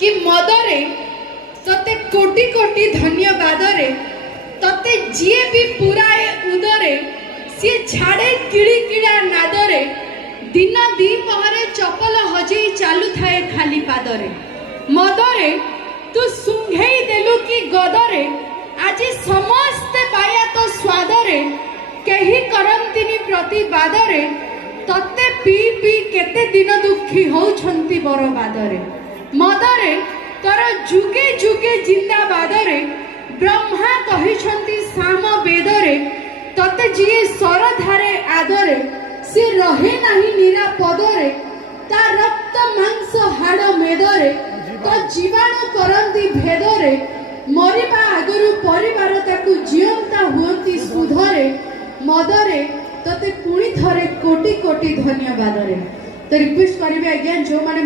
कि मदरे तते कोटि कोटि धन्यवाद रे तते जिए भी पुराए उदरे सी छाड़े किड़ी किड़ा नादरे दिन दी पहरे चपल हजेई चालू थाए खाली पादरे मदरे तू सुंघेई देलु कि गदरे आज समस्ते पाया तो स्वादरे केही करंतिनी प्रतिवादरे तते पी पी केते दिन दुखी होउछंती बरबादरे मदरे तर जुगे जुगे जिंदाबादरे ब्रह्मा कहिछंती साम वेदरे तते जिए सरधारे आदरे से रहे नाही निरापदरे ता रक्त मांस हाड़ मेदरे तो जीवाणु करंती भेदरे मरिबा आगरु परिवार ताकु जियंता हुअंती सुधरे मदरे तते पुणी थरे कोटि कोटि धन्यवाद रे तो रिक्वेस्ट करिवे आज्ञा जो माने